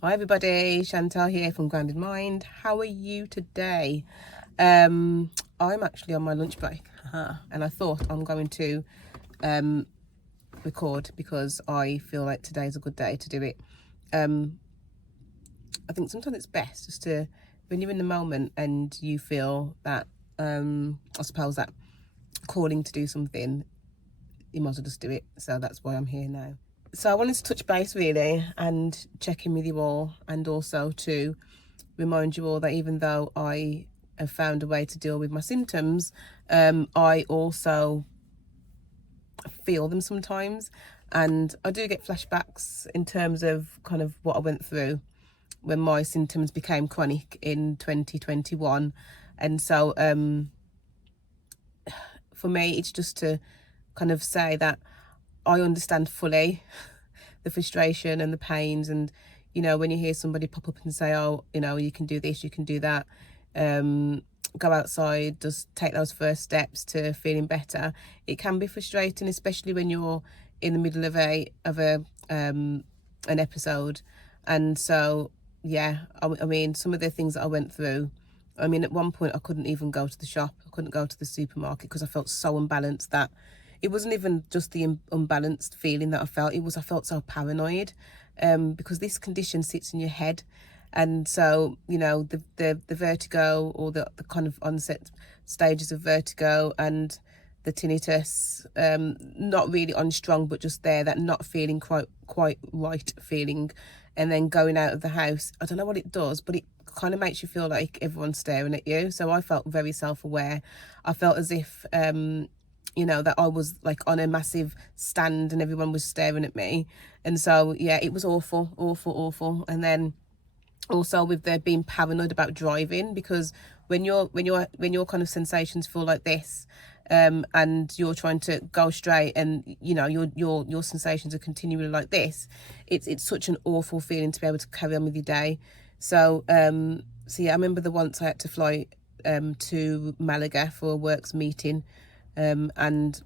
Hi everybody, Chantal here from Grounded Mind. How are you today? I'm actually on my lunch break, and I thought I'm going to record because I feel like today's a good day to do it. I think sometimes it's best just to, when you're in the moment and you feel that, I suppose that calling to do something, you might as well just do it. So that's why I'm here now. So I wanted to touch base really and check in with you all, and also to remind you all that even though I have found a way to deal with my symptoms, I also feel them sometimes, and I do get flashbacks in terms of kind of what I went through when my symptoms became chronic in 2021. And so for me, it's just to kind of say that I understand fully the frustration and the pains, and when you hear somebody pop up and say, oh, you can do this, you can do that, go outside, just take those first steps to feeling better, it can be frustrating, especially when you're in the middle of an episode. And so I mean, some of the things that I went through, I mean, at one point I couldn't even go to the shop, I couldn't go to the supermarket because I felt so unbalanced that it wasn't even just the unbalanced feeling that I felt, I felt so paranoid, because this condition sits in your head. And so, the vertigo, or the kind of onset stages of vertigo, and the tinnitus, not really on strong, but just there, that not feeling quite right feeling. And then going out of the house, I don't know what it does, but it kind of makes you feel like everyone's staring at you. So I felt very self-aware. I felt as if that I was like on a massive stand and everyone was staring at me. And so it was awful. And then also with there being paranoid about driving, because when your kind of sensations feel like this, and you're trying to go straight, and your sensations are continually like this, it's such an awful feeling to be able to carry on with your day. So I remember the once I had to fly to Malaga for a works meeting, and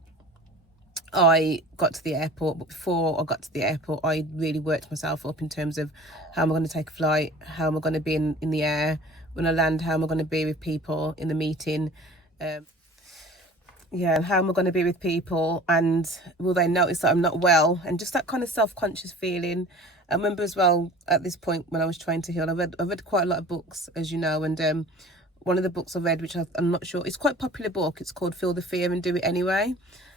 I got to the airport, but before I got to the airport, I really worked myself up in terms of how am I going to take a flight, how am I going to be in the air when I land, how am I going to be with people in the meeting, and how am I going to be with people, and will they notice that I'm not well, and just that kind of self-conscious feeling. I remember as well, at this point when I was trying to heal, I read quite a lot of books, as you know, and one of the books I read, which I'm not sure, it's quite a popular book, it's called Feel the Fear and Do It Anyway.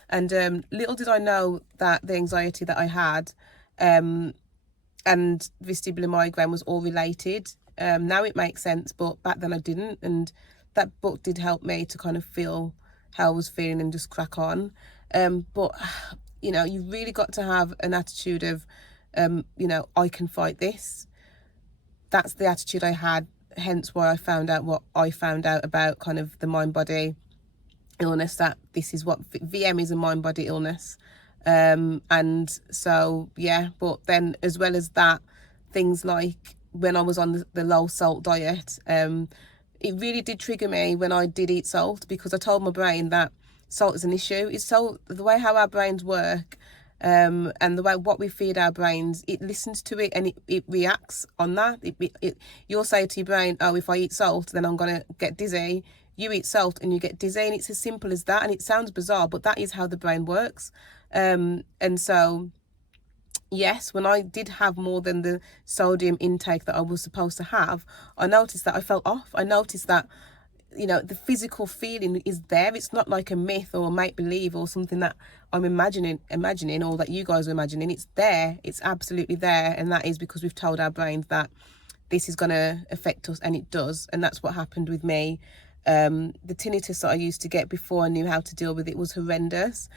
And little did I know that the anxiety that I had and vestibular migraine was all related. Now it makes sense, but back then I didn't. And that book did help me to kind of feel how I was feeling and just crack on. But you've really got to have an attitude of, I can fight this. That's the attitude I had, hence why I found out what I found out about kind of the mind-body illness, that this is what VM is, a mind-body illness. And so but then as well as that, things like when I was on the low salt diet, it really did trigger me when I did eat salt, because I told my brain that salt is an issue. It's so the way how our brains work, and the way what we feed our brains, it listens to it and it reacts on that. You'll say to your brain, oh, if I eat salt then I'm gonna get dizzy. You eat salt and you get dizzy, and it's as simple as that. And it sounds bizarre, but that is how the brain works. And so yes, when I did have more than the sodium intake that I was supposed to have, I noticed that I felt off. I noticed that the physical feeling is there. It's not like a myth or a make-believe or something that I'm imagining, or that you guys are imagining. It's there. It's absolutely there. And that is because we've told our brains that this is going to affect us, and it does. And that's what happened with me. The tinnitus that I used to get before I knew how to deal with it was horrendous.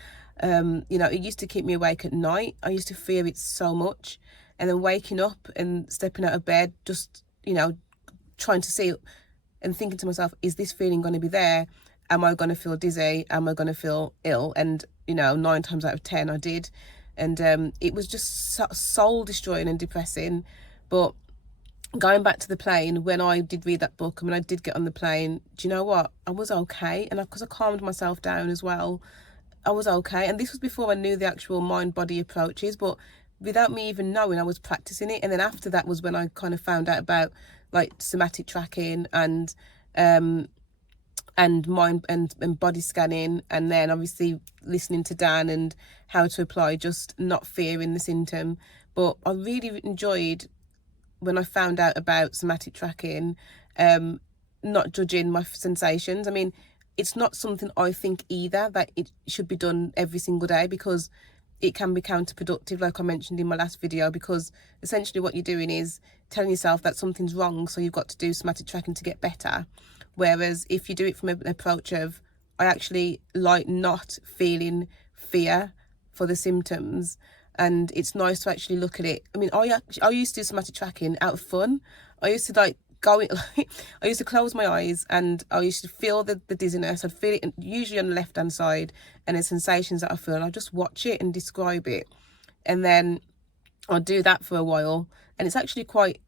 It used to keep me awake at night. I used to fear it so much. And then waking up and stepping out of bed, just, trying to see and thinking to myself, is this feeling going to be there? Am I going to feel dizzy? Am I going to feel ill? And, 9 times out of 10 I did. And it was just soul destroying and depressing. But going back to the plane, when I did read that book, and when I did get on the plane, do you know what? I was okay. And because I calmed myself down as well, I was okay. And this was before I knew the actual mind-body approaches, but without me even knowing, I was practicing it. And then after that was when I kind of found out about like somatic tracking and mind and body scanning, and then obviously listening to Dan and how to apply, just not fearing the symptom. But I really enjoyed when I found out about somatic tracking, not judging my sensations. I mean, it's not something I think either that it should be done every single day, because it can be counterproductive, like I mentioned in my last video, because essentially what you're doing is telling yourself that something's wrong, so you've got to do somatic tracking to get better. Whereas if you do it from an approach of, I actually like not feeling fear for the symptoms, and it's nice to actually look at it. I mean, I used to do somatic tracking out of fun. I used to like go in, like, I used to close my eyes and I used to feel the dizziness. I'd feel it usually on the left hand side, and the sensations that I feel, and I'd just watch it and describe it, and then I'd do that for a while, and it's actually quite,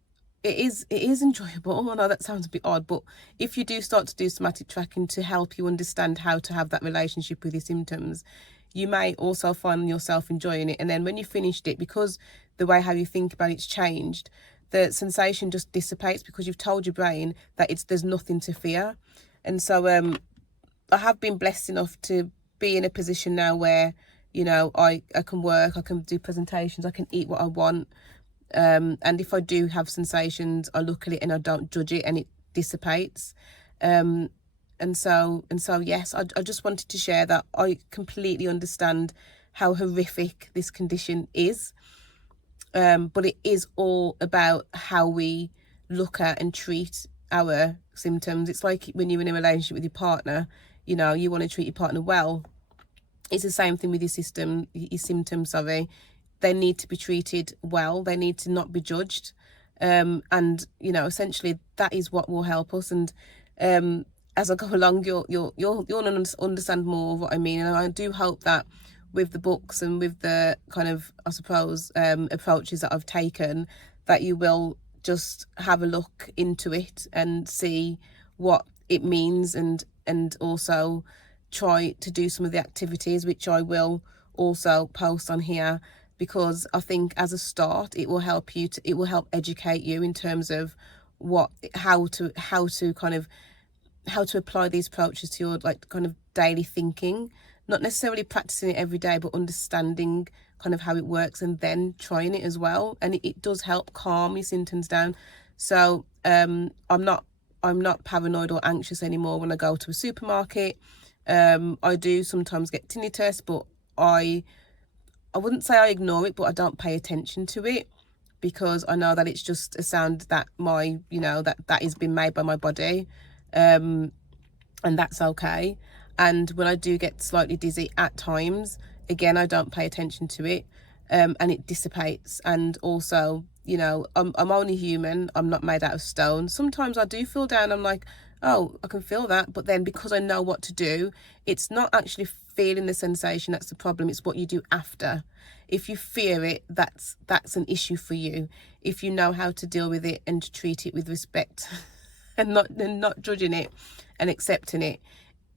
it is enjoyable. I know that sounds a bit odd, but if you do start to do somatic tracking to help you understand how to have that relationship with your symptoms, you may also find yourself enjoying it. And then when you finished it, because the way how you think about it's changed, the sensation just dissipates, because you've told your brain that there's nothing to fear. And so I have been blessed enough to be in a position now where, you know, I can work, I can do presentations, I can eat what I want. And if I do have sensations, I look at it and I don't judge it, and it dissipates. And so yes, I just wanted to share that I completely understand how horrific this condition is. But it is all about how we look at and treat our symptoms. It's like when you're in a relationship with your partner, you know, you want to treat your partner well. It's the same thing with your symptoms, sorry. They need to be treated well. They need to not be judged. And, you know, essentially that is what will help us. And as I go along, you'll understand more of what I mean. And I do hope that with the books and with the kind of, I suppose, approaches that I've taken, that you will just have a look into it and see what it means, and also try to do some of the activities, which I will also post on here, because I think as a start it will help you it will help educate you in terms of how to apply these approaches to your like kind of daily thinking, not necessarily practicing it every day, but understanding kind of how it works and then trying it as well. And it does help calm your symptoms down. So I'm not paranoid or anxious anymore when I go to a supermarket. I do sometimes get tinnitus, but I wouldn't say I ignore it, but I don't pay attention to it, because I know that it's just a sound that that is being made by my body, and that's okay. And when I do get slightly dizzy at times, again, I don't pay attention to it, and it dissipates. And also, you know, I'm only human. I'm not made out of stone. Sometimes I do feel down. I'm like, oh, I can feel that. But then because I know what to do, it's not actually feeling the sensation that's the problem. It's what you do after. If you fear it, that's an issue for you. If you know how to deal with it and to treat it with respect and not judging it and accepting it,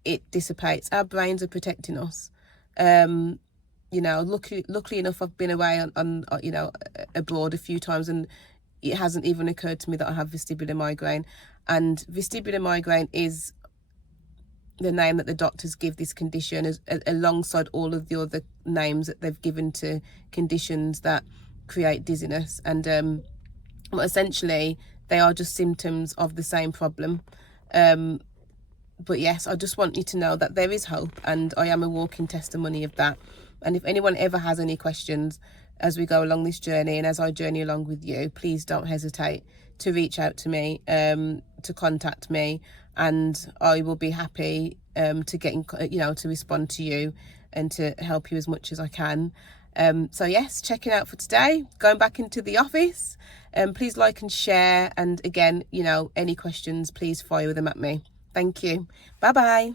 it dissipates. Our brains are protecting us. You know, luckily enough, I've been away on you know, abroad a few times, and it hasn't even occurred to me that I have vestibular migraine. And vestibular migraine is the name that the doctors give this condition, alongside all of the other names that they've given to conditions that create dizziness. And well, essentially they are just symptoms of the same problem. But yes, I just want you to know that there is hope, and I am a walking testimony of that. And if anyone ever has any questions as we go along this journey, and as I journey along with you, please don't hesitate to reach out to me, to contact me, and I will be happy to get in, you know, to respond to you and to help you as much as I can. So yes, checking out for today, going back into the office. Please like and share, and again, you know, any questions, please fire them at me. Thank you. Bye bye.